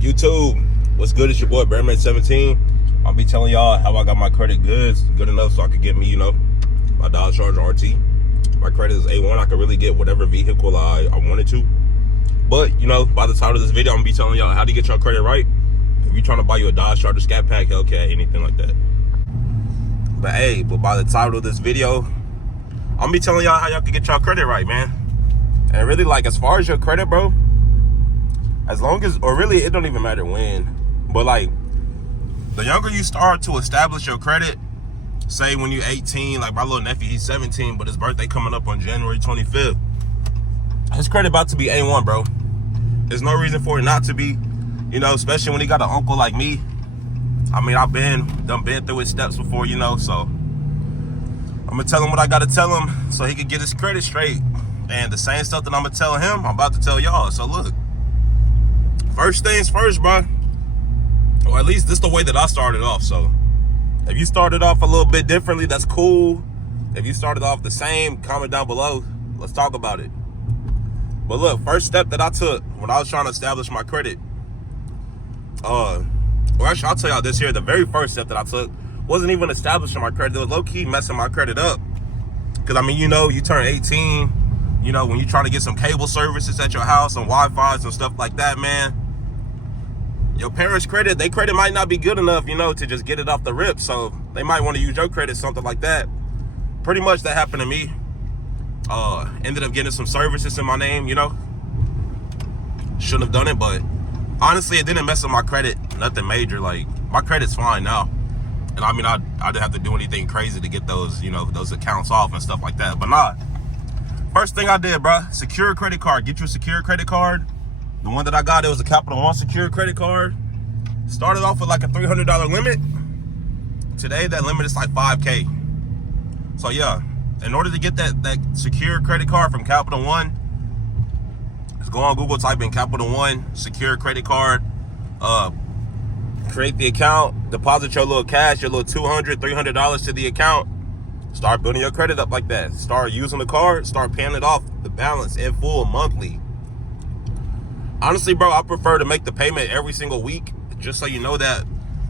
YouTube, what's good? It's your boy Bearman17. I'll be telling y'all how I got my credit good enough so I could get me, my Dodge Charger RT. My credit is A1. I could really get whatever vehicle I wanted to. But, by the title of this video, I'm gonna be telling y'all how to get your credit right. If you're trying to buy you a Dodge Charger, Scat Pack, Hellcat, anything like that. But by the title of this video, I'm gonna be telling y'all how y'all can get your credit right, man. And really, as far as your credit, bro, as long as, or really, it don't even matter when, but the younger you start to establish your credit, say when you're 18, like my little nephew, he's 17, but his birthday coming up on January 25th. His credit about to be A1, bro. There's no reason for it not to be, especially when he got an uncle like me. I mean, I've been through his steps before, so I'm gonna tell him what I gotta tell him so he can get his credit straight. And the same stuff that I'm gonna tell him, I'm about to tell y'all. So look, first things first, bro. Or at least this is the way that I started off. So if you started off a little bit differently, that's cool. If you started off the same, comment down below. Let's talk about it. But look, first step that I took when I was trying to establish my credit, or actually, I'll tell y'all this here. The very first step that I took wasn't even establishing my credit. It was low-key messing my credit up. Because, I mean, you turn 18, when you try to get some cable services at your house and Wi-Fi's and stuff like that, man, your parents' credit, their credit might not be good enough, to just get it off the rip. So they might want to use your credit, something like that. Pretty much that happened to me. Ended up getting some services in my name, Shouldn't have done it, but honestly, it didn't mess up my credit. Nothing major. My credit's fine now. And I mean, I didn't have to do anything crazy to get those, those accounts off and stuff like that. But nah. First thing I did, bro, secure credit card. Get you a secure credit card. The one that I got, it was a Capital One secure credit card. Started off with a $300 limit. Today, that limit is $5K. So yeah, in order to get that secure credit card from Capital One, just go on Google, type in Capital One secure credit card. Create the account, deposit your little cash, your little $200, $300 to the account. Start building your credit up like that. Start using the card, start paying it off, the balance in full monthly. Honestly, bro, I prefer to make the payment every single week, just so you know that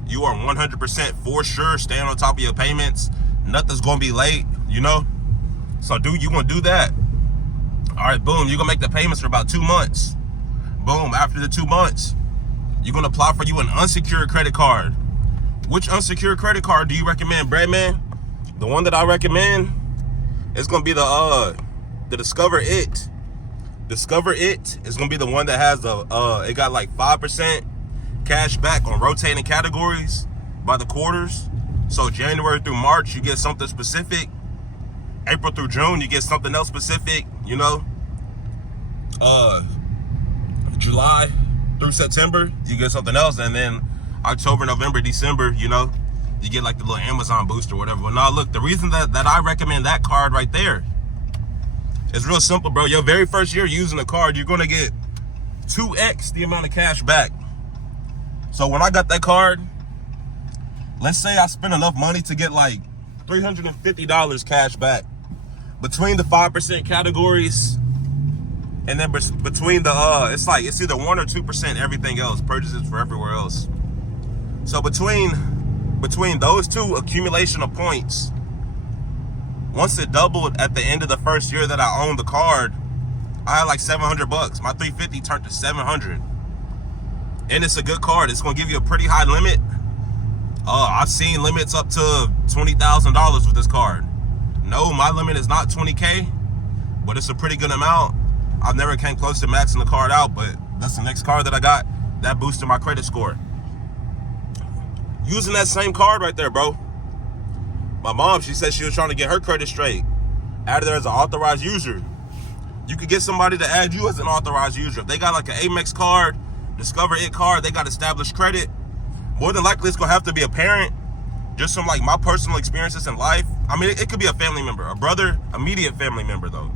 you are 100% for sure staying on top of your payments. Nothing's gonna be late, So you gonna do that. All right, boom, you're gonna make the payments for about 2 months. Boom, after the 2 months, you're gonna apply for you an unsecured credit card. Which unsecured credit card do you recommend, Bradman? The one that I recommend is gonna be the Discover It. Discover It is gonna be the one that has it got 5% cash back on rotating categories by the quarters. So January through March, you get something specific. April through June, you get something else specific, July through September, you get something else. And then October, November, December, you get the little Amazon boost or whatever. But now look, the reason that I recommend that card right there is real simple, bro. Your very first year using the card, you're gonna get 2x the amount of cash back. So when I got that card, let's say I spent enough money to get $350 cash back between the 5% categories, and then between the it's either 1 or 2% everything else, purchases for everywhere else. So between those two accumulation of points, once it doubled at the end of the first year that I owned the card, I had $700. My 350 turned to 700. And it's a good card. It's gonna give you a pretty high limit. I've seen limits up to $20,000 with this card. No, my limit is not 20K, but it's a pretty good amount. I've never came close to maxing the card out, but that's the next card that I got. That boosted my credit score. Using that same card right there, bro. My mom, she said she was trying to get her credit straight. Added her as an authorized user. You could get somebody to add you as an authorized user. If they got an Amex card, Discover It card, they got established credit, more than likely it's gonna have to be a parent. Just from my personal experiences in life. I mean, it could be a family member, a brother, immediate family member though.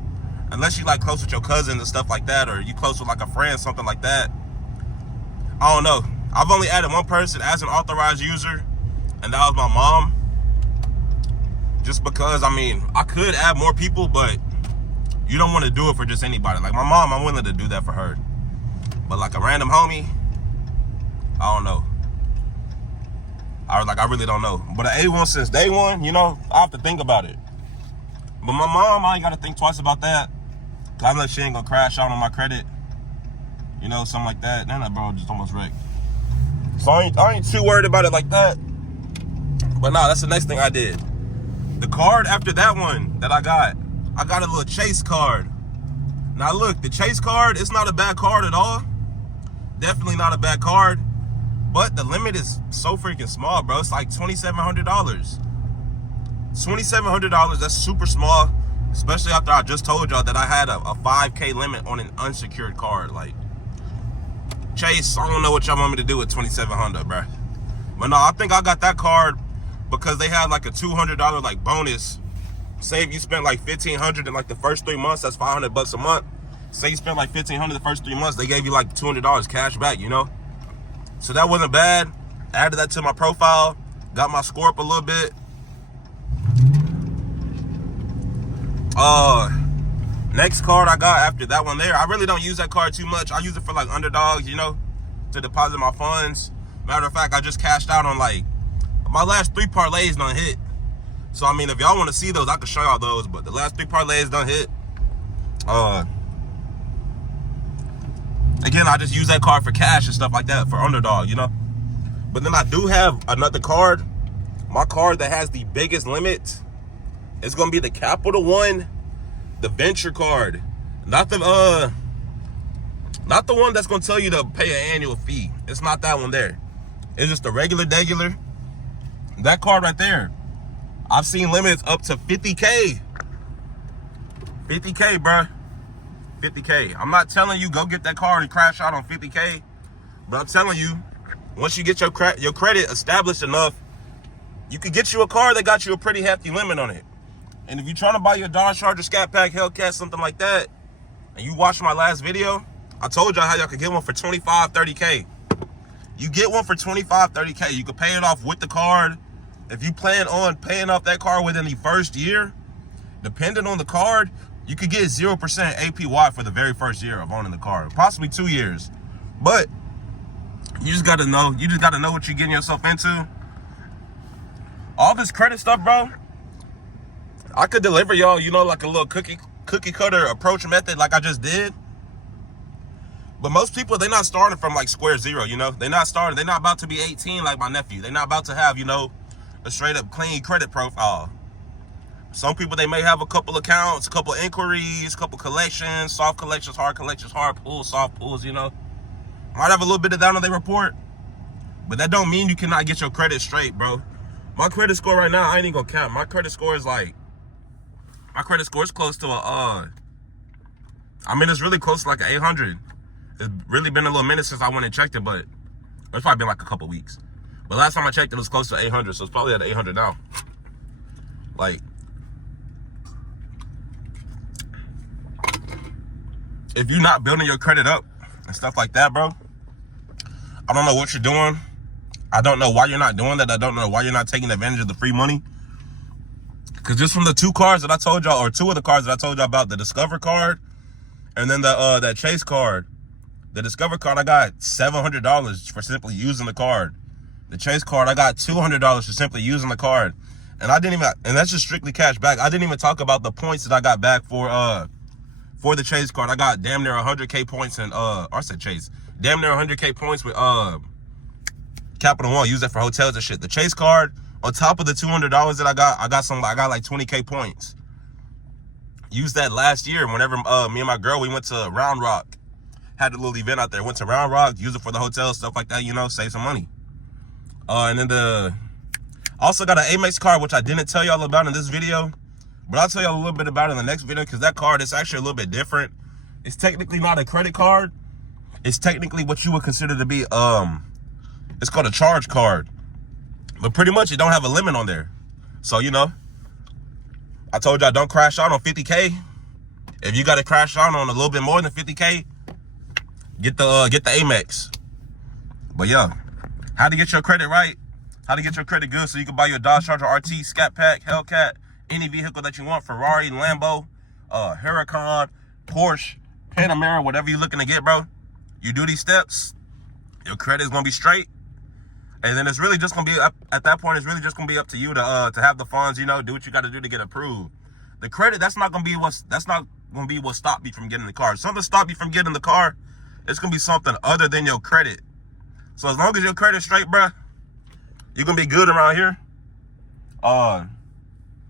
Unless you close with your cousin and stuff like that, or you close with a friend, something like that. I don't know. I've only added one person as an authorized user, and that was my mom. Just because, I could add more people, but you don't want to do it for just anybody. My mom, I'm willing to do that for her. But a random homie, I don't know. I was like, I really don't know. But an A1 since day one, you know, I have to think about it. But my mom, I ain't got to think twice about that. Cause I know she ain't gonna crash out on my credit. You know, something like that. Then that bro just almost wrecked. So I ain't too worried about it like that. But nah, that's the next thing I did. The card after that one that I got a little Chase card. Now look, the Chase card, it's not a bad card at all. Definitely not a bad card. But the limit is so freaking small, bro. It's like $2,700. $2,700, that's super small. Especially after I just told y'all that I had a 5K limit on an unsecured card. Like, Chase, I don't know what y'all want me to do with $2,700, bro. But no, I think I got that card because they had like a $200 like bonus. Say if you spent like $1,500 in like the first 3 months, that's $500 a month. Say you spent like $1,500 the first 3 months, they gave you like $200 cash back, you know? So that wasn't bad. Added that to my profile, got my score up a little bit. Next card I got after that one there, I really don't use that card too much. I use it for like underdogs, you know, to deposit my funds. Matter of fact, I just cashed out on like, my last 3 parlays done hit. So I mean, if y'all want to see those, I can show y'all those, but the last 3 parlays done hit. Again, I just use that card for cash and stuff like that, for underdog, you know. But then I do have another card. My card that has the biggest limit is gonna be the Capital One, the Venture card, not the one that's gonna tell you to pay an annual fee. It's not that one there. It's just the regular. That card right there, I've seen limits up to 50K. 50K, bruh. 50K. I'm not telling you go get that card and crash out on 50K, but I'm telling you, once you get your credit established enough, you could get you a card that got you a pretty hefty limit on it. And if you're trying to buy your Dodge Charger, Scat Pack, Hellcat, something like that, and you watched my last video, I told y'all how y'all could get one for 25, 30K. You get one for 25, 30K. You could pay it off with the card. If you plan on paying off that card within the first year, depending on the card, you could get 0% APY for the very first year of owning the card, possibly 2 years. But you just gotta know what you're getting yourself into. All this credit stuff, bro, I could deliver y'all, you know, like a little cookie cutter approach method like I just did. But most people, they're not starting from like square zero, you know. They're not about to be 18 like my nephew. They're not about to have, you know, a straight up clean credit profile. Some people, they may have a couple accounts, a couple inquiries, a couple collections, soft collections, hard pulls, soft pulls, you know. Might have a little bit of that on their report, but that don't mean you cannot get your credit straight, bro. My credit score right now, I ain't even gonna count. My credit score is close to I mean, it's really close to like an 800. It's really been a little minute since I went and checked it, but it's probably been like a couple weeks. But last time I checked, it was close to 800, so it's probably at 800 now. Like, if you're not building your credit up and stuff like that, bro, I don't know what you're doing. I don't know why you're not doing that. I don't know why you're not taking advantage of the free money. Because just from the 2 cards that I told y'all, or 2 of the cards that I told y'all about, the Discover card and then the that Chase card. The Discover card, I got $700 for simply using the card. The Chase card, I got $200 for simply using the card. And that's just strictly cash back. I didn't even talk about the points that I got back for the Chase card. I got damn near 100K points and I said Chase. Damn near 100K points with Capital One. Use that for hotels and shit. The Chase card, on top of the $200 that I got like 20K points. Used that last year whenever me and my girl, we went to Round Rock. Had a little event out there. Went to Round Rock, used it for the hotel, stuff like that, you know, save some money. And then also got an Amex card, which I didn't tell y'all about in this video, but I'll tell y'all a little bit about it in the next video, because that card is actually a little bit different. It's technically not a credit card. It's technically what you would consider to be, it's called a charge card. But pretty much it don't have a limit on there. So, you know, I told y'all don't crash out on 50K. If you got to crash out on a little bit more than 50K, get the Amex. But yeah, how to get your credit right, how to get your credit good so you can buy your Dodge Charger RT, Scat Pack, Hellcat, any vehicle that you want, Ferrari, Lambo, Huracan, Porsche, Panamera, whatever you're looking to get, bro. You do these steps, Your credit is gonna be straight. And then it's really just gonna be up at that point. It's really just gonna be up to you to have the funds, you know, do what you got to do to get approved. The credit, that's not gonna be what stopped me from getting the car. If something stopped you from getting the car, it's gonna be something other than your credit. So as long as your credit's straight, bruh, you're gonna be good around here.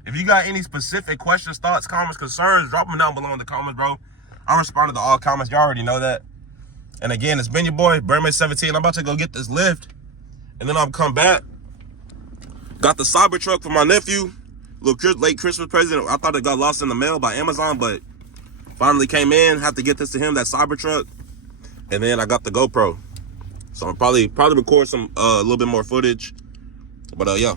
If you got any specific questions, thoughts, comments, concerns, drop them down below in the comments, bro. I'm responding to all comments. You already know that. And again, it's been your boy, Bearman17. I'm about to go get this lift. And then I'll come back. Got the Cybertruck for my nephew. Little late Christmas present. I thought it got lost in the mail by Amazon, but finally came in. Have to get this to him, that Cybertruck. And then I got the GoPro. So I'll probably record some a little bit more footage. But yeah.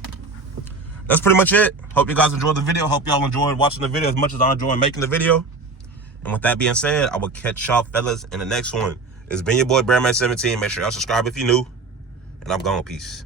That's pretty much it. Hope you guys enjoyed the video. Hope y'all enjoyed watching the video as much as I enjoyed making the video. And with that being said, I will catch y'all fellas in the next one. It's been your boy, Bearman17. Make sure y'all subscribe if you're new. And I'm gone. Peace.